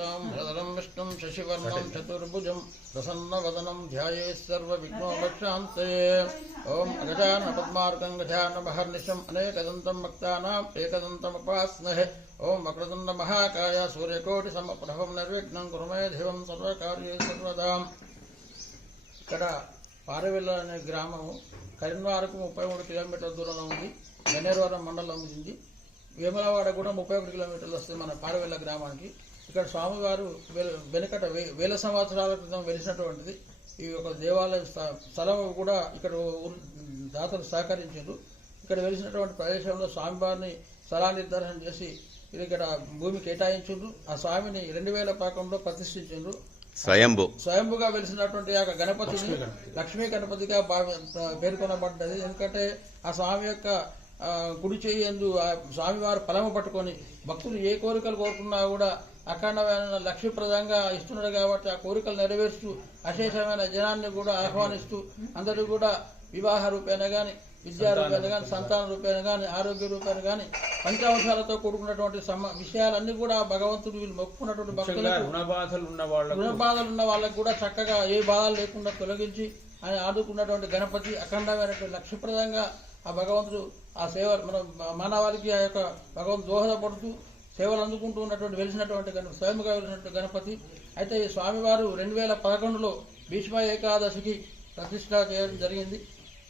शुक्लां भरधरं विष्णुं शशिवर्णं चतुर्भुजं प्रसन्नवदनं ध्यायेत् सर्वविघ्नोपशान्ते। ओम अगजानन पद्मार्कं गजाननमहर्निशम् अनेकदन्तं भक्तानाम् एकदन्तमुपास्महे। ओम वक्रतुण्ड महाकाय सूर्यकोटिसमप्रभं निर्विघ्नं कुरु मे देवं सर्वकार्येषु सर्वदा। ఇక్కడ పారవెల్ల అనే గ్రామము కరీంనగర్కు 33 కిలోమీటర్ల దూరంలో ఉంది. గన్నేరువరం మండలం ఉంది. వేములవాడ కూడా 31 కిలోమీటర్లు వస్తుంది మన పారవెల్ల గ్రామానికి. ఇక్కడ స్వామివారు వెనుకట వేల సంవత్సరాల క్రితం వెలిసినటువంటిది. ఈ యొక్క దేవాలయ స్థలం కూడా ఇక్కడ దాతలు సహకరించారు. ఇక్కడ వెలిసినటువంటి ప్రదేశంలో స్వామివారిని స్థలాన్ని నిర్ధారణ చేసి ఇక్కడ భూమి కేటాయించారు. ఆ స్వామిని 2011లో ప్రతిష్ఠించారు. స్వయంభుగా వెలిసినటువంటి ఆ గణపతిని లక్ష్మీ గణపతిగా పేర్కొనబడ్డది. ఎందుకంటే ఆ స్వామి యొక్క కుడి చేయందు ఆ స్వామివారు ఫలము పట్టుకొని భక్తులు ఏ కోరికలు కోరుకున్నా కూడా అఖండమైన లక్ష్మీప్రదంగా ఇస్తున్నాడు. కాబట్టి ఆ కోరికలు నెరవేరుస్తూ అశేషమైన జనాన్ని కూడా ఆహ్వానిస్తూ అందరూ కూడా వివాహ రూపేణ గాని, విద్యా రూపేణ గాని, సంతాన రూపేణ గాని, ఆరోగ్య రూపేణ గాని పంచాంశాలతో కూడుకున్నటువంటి విషయాలన్నీ కూడా భగవంతుడు వీళ్ళు మొక్కుకున్నటువంటి భక్తులకు గుణబాధలు ఉన్న వాళ్ళకు కూడా చక్కగా ఏ బాధలు లేకుండా తొలగించి ఆయన ఆదుకున్నటువంటి గణపతి అఖండమైనటువంటి లక్ష్యప్రదంగా ఆ భగవంతుడు ఆ సేవ మన మానవాళికి ఆ యొక్క భగవంతుడు దోహదపడుతూ సేవలు అందుకుంటూ ఉన్నటువంటి వెలిసినటువంటి స్వయంగా వెలిసినటువంటి గణపతి. అయితే ఈ స్వామివారు 2011లో భీష్మ ఏకాదశికి ప్రతిష్ట చేయడం జరిగింది.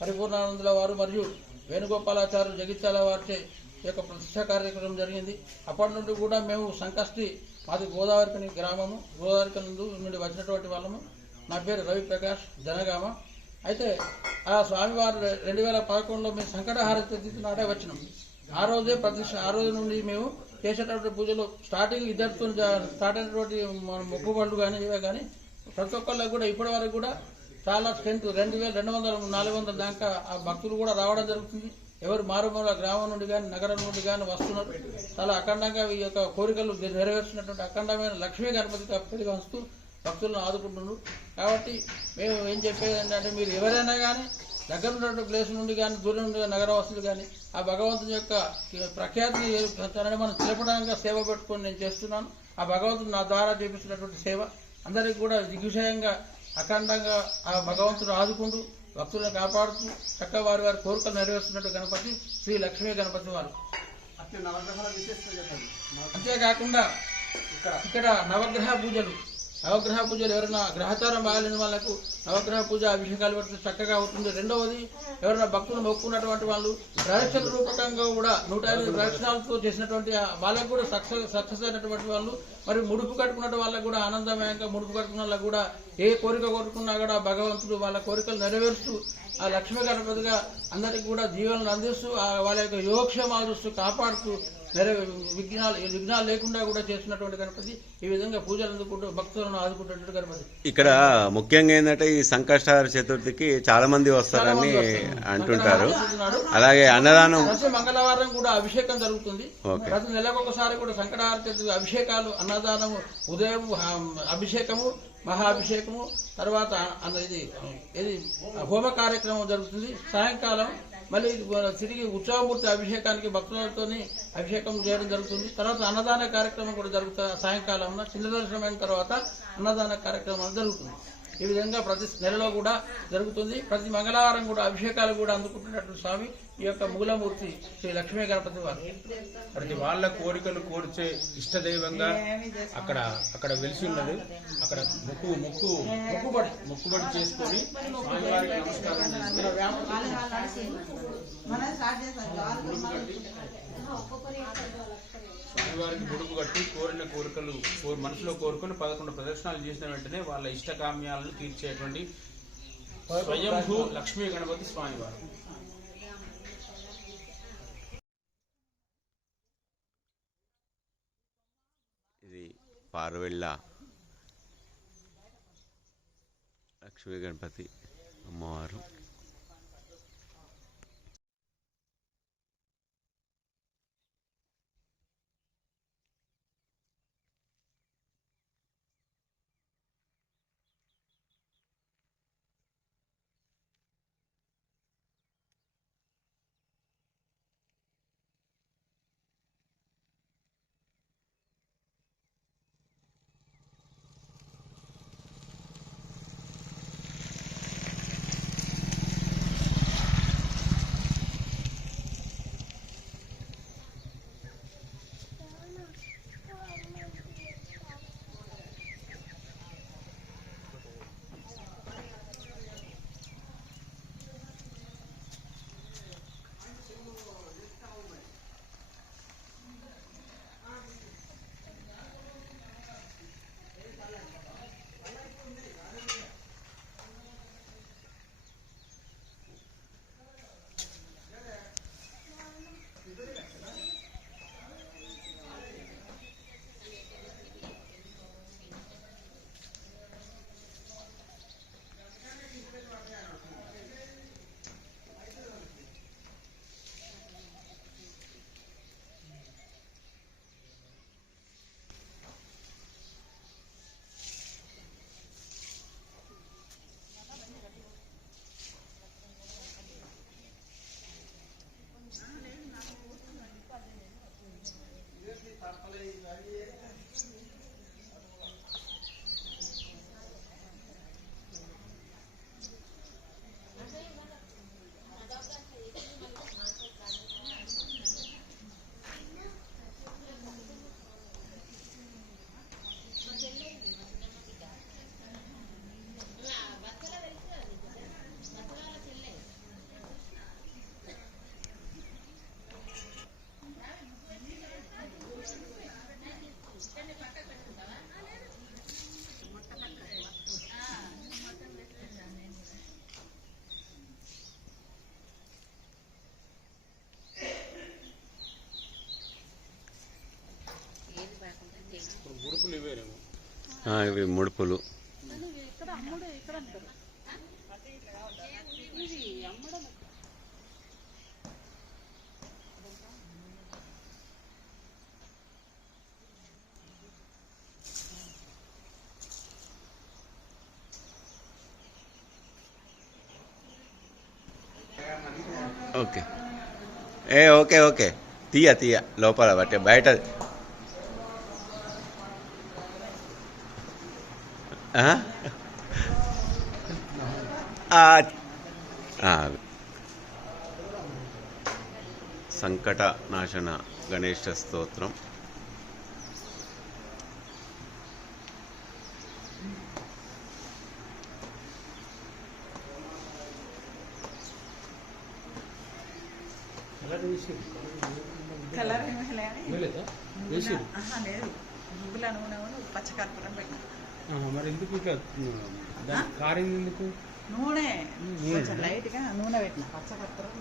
పరిపూర్ణానందుల వారు మరియు వేణుగోపాలాచార్యులు జగిత్యాల వారిచే ఈ యొక్క ప్రతిష్ట కార్యక్రమం జరిగింది. అప్పటి నుండి కూడా మేము సంకష్టి మాది గోదావరికని గ్రామము, గోదావరికని నుండి వచ్చినటువంటి వాళ్ళము. నా పేరు రవి ప్రకాష్ జనగామ. అయితే ఆ స్వామివారు 2011లో మేము సంకటహార చతుర్థి నాటే వచ్చినాం. ఆ రోజే ప్రతిష్ట, ఆ రోజు నుండి మేము చేసేటటువంటి పూజలు స్టార్టింగ్ ఇద్దరితో స్టార్ట్ అయినటువంటి మొక్కుబళ్ళు కానీ ఇవే కానీ ప్రతి ఒక్కళ్ళకి కూడా ఇప్పటి వరకు కూడా చాలా స్ట్రెంత్ 2200-400 దాకా ఆ భక్తులు కూడా రావడం జరుగుతుంది. ఎవరు మారుమూల గ్రామం నుండి కానీ నగరం నుండి కానీ వస్తున్నారు. చాలా అఖండంగా ఈ యొక్క కోరికలు నెరవేర్చినటువంటి అఖండమైన లక్ష్మీ గణపతిగా పరిగణిస్తూ భక్తులను ఆదుకుంటున్నారు. కాబట్టి మేము ఏం చెప్పేది ఏంటంటే మీరు ఎవరైనా కానీ దగ్గర ఉన్నటువంటి ప్లేస్ నుండి కానీ దూరం నుండి నగరవాసులు కానీ ఆ భగవంతుని యొక్క ప్రఖ్యాతిని మనం తెలపడానికి సేవ పెట్టుకొని నేను చేస్తున్నాను. ఆ భగవంతుడు నా ద్వారా చేపిస్తున్నటువంటి సేవ అందరికీ కూడా దిగ్విషయంగా అఖండంగా ఆ భగవంతుడు ఆదుకుంటూ భక్తులను కాపాడుతూ చక్కగా వారి వారి కోరికలు నెరవేరుస్తున్నట్టు గణపతి శ్రీ లక్ష్మీ గణపతి వారు. అంతేకాకుండా ఇక్కడ నవగ్రహ పూజలు ఎవరైనా గ్రహచారం బాగాలేని వాళ్ళకు నవగ్రహ పూజ అభిషేకాలు పెడితే చక్కగా అవుతుంది. రెండవది ఎవరైనా భక్తులు మొక్కున్నటువంటి వాళ్ళు ప్రదక్షిణ రూపకంగా కూడా 108 ప్రదక్షిణాలతో చేసినటువంటి వాళ్ళకు కూడా సక్సెస్ అయినటువంటి వాళ్ళు, మరి ముడుపు కట్టుకున్న వాళ్ళకు కూడా ఆనందమయంగా ముడుపు కట్టుకున్న వాళ్ళకు కూడా ఏ కోరిక కోరుకున్నా కూడా భగవంతుడు వాళ్ళ కోరికలు నెరవేరుస్తూ ఆ లక్ష్మీ గణపతిగా అందరికీ కూడా జీవనాలు అందిస్తూ వాళ్ళ యొక్క యోగక్షేమాలు చూస్తూ కాపాడుతూ విఘ్నాలు లేకుండా కూడా చేస్తున్నటువంటి గణపతి. ఈ విధంగా పూజలు అందుకుంటూ భక్తులను ఆదుకుంటున్నటువంటి గణపతి. ఇక్కడ ముఖ్యంగా ఏంటంటే ఈ సంకష్టహార చతుర్థికి చాలా మంది వస్తారని అంటుంటారు. అలాగే అన్నదానం ప్రతి మంగళవారం కూడా అభిషేకం జరుగుతుంది. ప్రతి నెలకొకసారి కూడా సంకటహార చతుర్థి అభిషేకాలు, అన్నదానము, ఉదయం అభిషేకము, మహాభిషేకము, తర్వాత ఇది హోమ కార్యక్రమం జరుగుతుంది. సాయంకాలం మళ్ళీ తిరిగి ఉత్సవమూర్తి అభిషేకానికి భక్తులతో అభిషేకం చేయడం జరుగుతుంది. తర్వాత అన్నదాన కార్యక్రమం కూడా జరుగుతుంది. సాయంకాలం చిన్న దర్శనం అయిన తర్వాత అన్నదాన కార్యక్రమం జరుగుతుంది. ఈ విధంగా ప్రతి నెలలో కూడా జరుగుతుంది. ప్రతి మంగళవారం కూడా అభిషేకాలు కూడా అందుకుంటున్నట్టు స్వామి ఈ యొక్క మూలమూర్తి శ్రీ లక్ష్మీ గణపతి వారు. ప్రతి వాళ్ళ కోరికలు కోర్చే ఇష్టదైవంగా అక్కడ వెలిసి ఉన్నది. అక్కడ మొక్కుబడి చేసుకొని స్వామివారికి నమస్కారం స్వామివారికి గుడుపు కట్టి కోరిన కోరికలు మనసులో కోరుకొని 11 ప్రదర్శనలు చేసిన వెంటనే వాళ్ళ ఇష్టకామ్యాలను తీర్చేటువంటి స్వయంభూ లక్ష్మీ గణపతి స్వామివారు. ఇది పారవెల్ల లక్ష్మీ గణపతి అమ్మవారు. వేరేమో. ఇవి ముడుపులు. ఓకే ఓకే ఓకే తీయ లోపల బట్టే బయట సంకట నాశన గణేష స్తోత్రం. కలర్ లేదు నువ్వుల నూనె పచ్చకర్పూరం పెట్టిన. మరి ఎందుకు ఇట్లా కారింది ఎందుకు? నూనె కొంచెం లైట్ గా నూనె పెట్టిన పచ్చకర్పూరం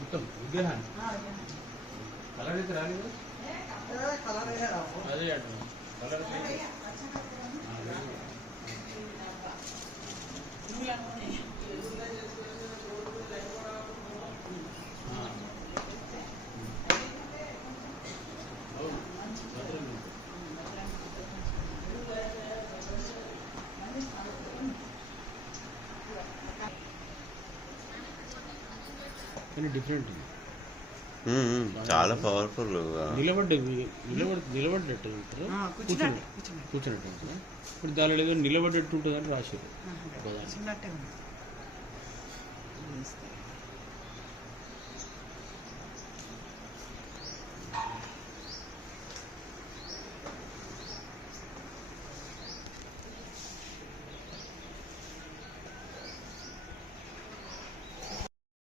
మొత్తం విగ్రహాన్ని కలర్ అయితే రాలేదు. కలర్ అదే అంటున్నాను కలర్ డిఫరెంట్. చాలా పవర్ఫుల్. నిలబడ్డట్టు ఉంటారు, కూర్చున్నట్టు ఉంటుంది. ఇప్పుడు దానిలో ఏదో నిలబడ్డట్టు ఉంటుంది అని రాశారు.